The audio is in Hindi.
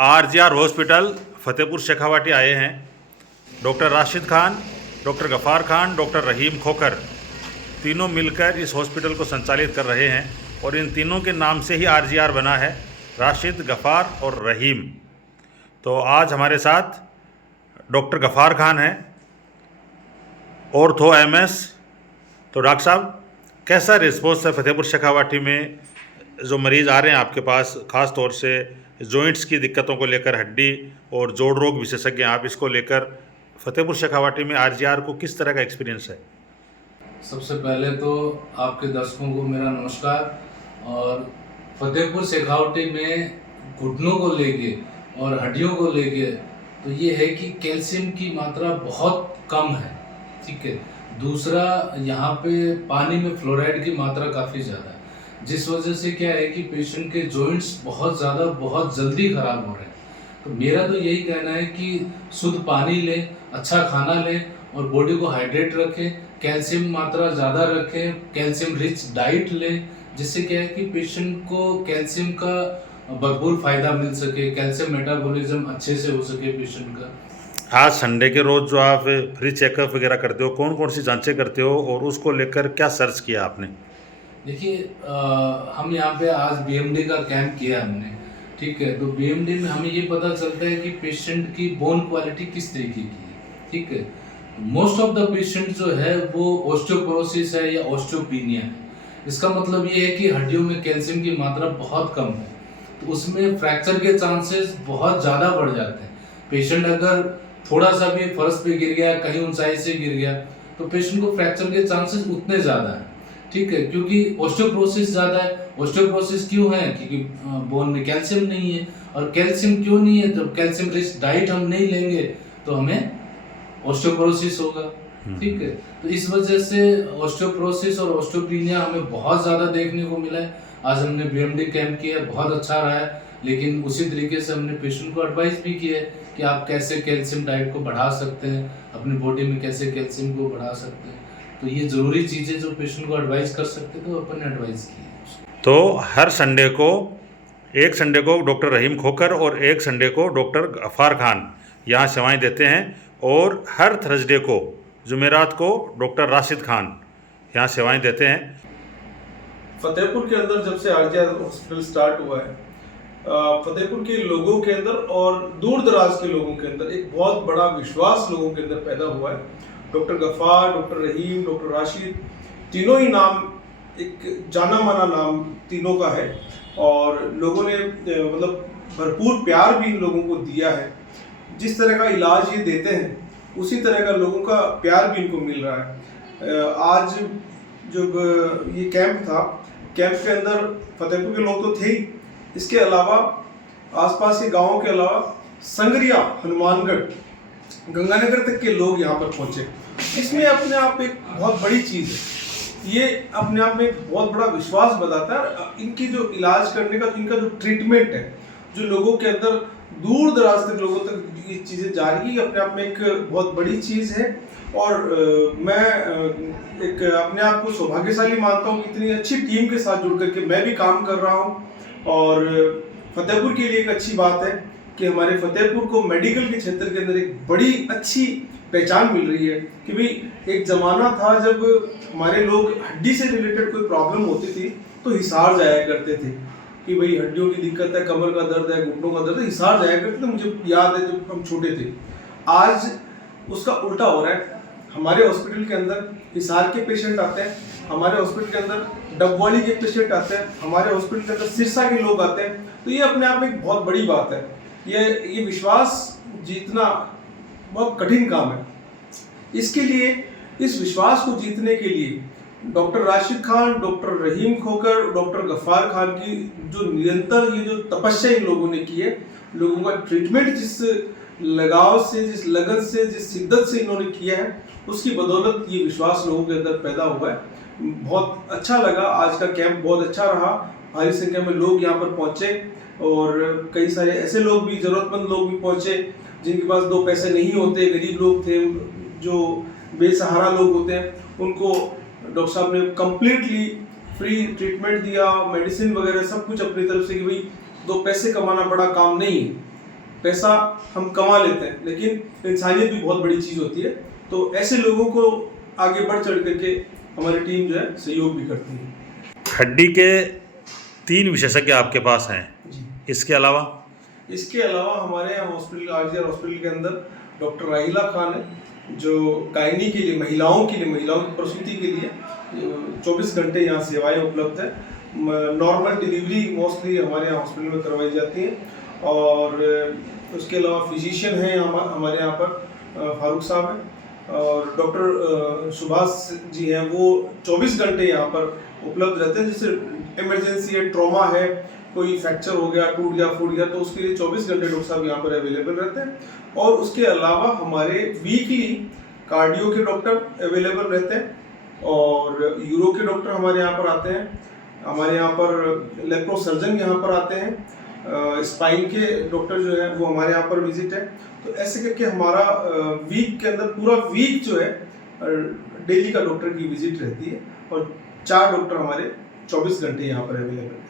आरजीआर हॉस्पिटल फतेहपुर शेखावाटी आए हैं। Doctor Rashid Khan, doctor Gaffar Khan, doctor Rahim Khokar तीनों मिलकर इस हॉस्पिटल को संचालित कर रहे हैं और इन तीनों के नाम से ही आरजीआर बना है, राशिद, गफ़ार और रहीम। तो आज हमारे साथ डॉक्टर गफ़ार खान हैं, ऑर्थो एमएस। तो डॉक्टर साहब, कैसा रिस्पॉन्स है फतेहपुर शेखावाटी में जो मरीज़ आ रहे हैं आपके पास, ख़ास तौर से जॉइंट्स की दिक्कतों को लेकर, हड्डी और जोड़ रोग विशेषज्ञ आप इसको लेकर फतेहपुर शेखावाटी में आरजीआर को किस तरह का एक्सपीरियंस है? सबसे पहले तो आपके दर्शकों को मेरा नमस्कार। और फतेहपुर शेखावाटी में घुटनों को लेके और हड्डियों को लेके तो ये है कि कैल्शियम की मात्रा बहुत कम है, ठीक है। दूसरा, यहाँ पे पानी में फ्लोराइड की मात्रा काफ़ी ज़्यादा है, जिस वजह से क्या है कि पेशेंट के जॉइंट्स बहुत जल्दी ख़राब हो रहे हैं। तो मेरा तो यही कहना है कि शुद्ध पानी लें, अच्छा खाना लें और बॉडी को हाइड्रेट रखें, कैल्शियम मात्रा ज़्यादा रखें, कैल्शियम रिच डाइट लें, जिससे क्या है कि पेशेंट को कैल्शियम का भरपूर फ़ायदा मिल सके, कैल्शियम मेटाबॉलिज्म अच्छे से हो सके पेशेंट का। आज संडे के रोज़ जो आप फ्री चेकअप वगैरह करते हो, कौन कौन सी जांचें करते हो और उसको लेकर क्या सर्च किया आपने? देखिए, हम यहाँ पे आज बीएमडी का कैंप किया हमने, ठीक है। तो बीएमडी में हमें ये पता चलता है कि पेशेंट की बोन क्वालिटी किस तरीके की है, ठीक है। मोस्ट ऑफ द पेशेंट जो है वो ऑस्टियोपोरोसिस है या ऑस्टियोपीनिया है। इसका मतलब ये है कि हड्डियों में कैल्शियम की मात्रा बहुत कम है, तो उसमें फ्रैक्चर के चांसेस बहुत ज़्यादा बढ़ जाते हैं। पेशेंट अगर थोड़ा सा भी फर्श पे गिर गया, कहीं ऊंचाई से गिर गया, तो पेशेंट को फ्रैक्चर के चांसेस उतने ज़्यादा हैं, ठीक है, क्योंकि ऑस्टियोपोरोसिस ज़्यादा है। ऑस्टियोपोरोसिस क्यों है? क्योंकि बोन में कैल्शियम नहीं है। और कैल्शियम क्यों नहीं है? जब कैल्शियम रिच डाइट हम नहीं लेंगे तो हमें ऑस्टियोपोरोसिस होगा, ठीक है। तो इस वजह से ऑस्टियोपोरोसिस और ऑस्टियोपीनिया हमें बहुत ज़्यादा देखने को मिला है। आज हमने बीएमडी कैंप किया, बहुत अच्छा रहा है। लेकिन उसी तरीके से हमने पेशेंट को एडवाइस भी किया है कि आप कैसे कैल्शियम डाइट को बढ़ा सकते हैं, अपनी बॉडी में कैसे कैल्शियम को बढ़ा सकते हैं। तो ये ज़रूरी चीज़ें जो पेशेंट को एडवाइस कर सकते थे, वो अपन ने एडवाइस की है। तो हर संडे को, एक संडे को डॉक्टर रहीम खोकर और एक संडे को डॉक्टर गफ़ार खान यहाँ सेवाएं देते हैं और हर थर्सडे को, जुमेरात को डॉक्टर राशिद खान यहाँ सेवाएं देते हैं। फतेहपुर के अंदर जब से आरजीआर हॉस्पिटल स्टार्ट हुआ है, फतेहपुर के लोगों के अंदर और दूर दराज के लोगों के अंदर एक बहुत बड़ा विश्वास लोगों के अंदर पैदा हुआ है। डॉक्टर गफ़ार, डॉक्टर रहीम, डॉक्टर राशिद, तीनों ही नाम एक जाना माना नाम तीनों का है और लोगों ने मतलब भरपूर प्यार भी इन लोगों को दिया है। जिस तरह का इलाज ये देते हैं उसी तरह का लोगों का प्यार भी इनको मिल रहा है। आज जब ये कैंप था, कैंप के अंदर फतेहपुर के लोग तो थे ही, इसके अलावा आसपास के गांवों के अलावा संगरिया, हनुमानगढ़, गंगानगर तक के लोग यहाँ पर पहुँचे। इसमें अपने आप एक बहुत बड़ी चीज़ है, ये अपने आप में एक बहुत बड़ा विश्वास बताता है। इनकी जो इलाज करने का, इनका जो ट्रीटमेंट है, जो लोगों के अंदर दूर दराज तक लोगों तक ये चीज़ें जा रही है, अपने आप में एक बहुत बड़ी चीज़ है। और मैं एक अपने आप को सौभाग्यशाली मानता हूँ कि इतनी अच्छी टीम के साथ जुड़ करके मैं भी काम कर रहा हूँ। और फतेहपुर के लिए एक अच्छी बात है कि हमारे फतेहपुर को मेडिकल के क्षेत्र के अंदर एक बड़ी अच्छी पहचान मिल रही है कि भाई एक ज़माना था जब हमारे लोग हड्डी से रिलेटेड कोई प्रॉब्लम होती थी तो हिसार जाया करते थे कि भाई हड्डियों की दिक्कत है, कमर का दर्द है, घुटनों का दर्द है, हिसार जाया करते थे। मुझे याद है जब हम छोटे थे। आज उसका उल्टा हो रहा है। हमारे हॉस्पिटल के अंदर हिसार के पेशेंट आते हैं, हमारे हॉस्पिटल के अंदर डबवाली के पेशेंट आते हैं, हमारे हॉस्पिटल के अंदर सिरसा के लोग आते हैं। तो ये अपने आप में एक बहुत बड़ी बात है। ये विश्वास जीतना बहुत कठिन काम है। इसके लिए, इस विश्वास को जीतने के लिए डॉक्टर राशिद खान, डॉक्टर रहीम खोकर, डॉक्टर गफ़ार खान की जो निरंतर ये जो तपस्या इन लोगों ने की है, लोगों का ट्रीटमेंट जिस लगाव से, जिस लगन से, जिस शिद्दत से इन्होंने किया है, उसकी बदौलत ये विश्वास लोगों के अंदर पैदा हुआ है। बहुत अच्छा लगा, आज का कैंप बहुत अच्छा रहा। भारी संख्या में लोग यहाँ पर पहुँचे और कई सारे ऐसे लोग भी, ज़रूरतमंद लोग भी पहुँचे जिनके पास दो पैसे नहीं होते, गरीब लोग थे, जो बेसहारा लोग होते हैं, उनको डॉक्टर साहब ने कम्प्लीटली फ्री ट्रीटमेंट दिया, मेडिसिन वगैरह सब कुछ अपनी तरफ से कि भाई दो पैसे कमाना बड़ा काम नहीं है, पैसा हम कमा लेते हैं, लेकिन इंसानियत भी बहुत बड़ी चीज़ होती है। तो ऐसे लोगों को आगे बढ़ चढ़ करके हमारी टीम जो है सहयोग भी करती है। हड्डी के 3 विशेषज्ञ आपके पास हैं, जी। इसके अलावा इसके अलावा हमारे यहाँ हॉस्पिटल आरजीआर हॉस्पिटल के अंदर डॉक्टर राहिला खान है, जो गायनी के लिए महिलाओं की प्रसूति के लिए 24 घंटे यहाँ सेवाएं उपलब्ध है। नॉर्मल डिलीवरी मोस्टली हमारे यहाँ हॉस्पिटल में करवाई जाती है। और उसके अलावा फिजिशियन हैं हमारे यहाँ पर फारूक साहब हैं, और डॉक्टर सुभाष जी हैं, वो 24 घंटे यहाँ पर उपलब्ध रहते हैं। जैसे इमरजेंसी है, ट्रॉमा है, कोई फ्रैक्चर हो गया, टूट गया, फूट गया, तो उसके लिए 24 घंटे डॉक्टर साहब यहाँ पर अवेलेबल रहते हैं। और उसके अलावा हमारे वीकली कार्डियो के डॉक्टर अवेलेबल रहते हैं, और यूरो के डॉक्टर हमारे यहाँ पर आते हैं। हमारे यहाँ पर लेप्रो सर्जन यहाँ पर आते हैं, स्पाइन के डॉक्टर जो है वो हमारे यहाँ पर विजिट है। तो ऐसे करके हमारा वीक के अंदर पूरा वीक जो है डेली का डॉक्टर की विजिट रहती है, और 4 डॉक्टर हमारे 24 घंटे यहाँ पर अवेलेबल है।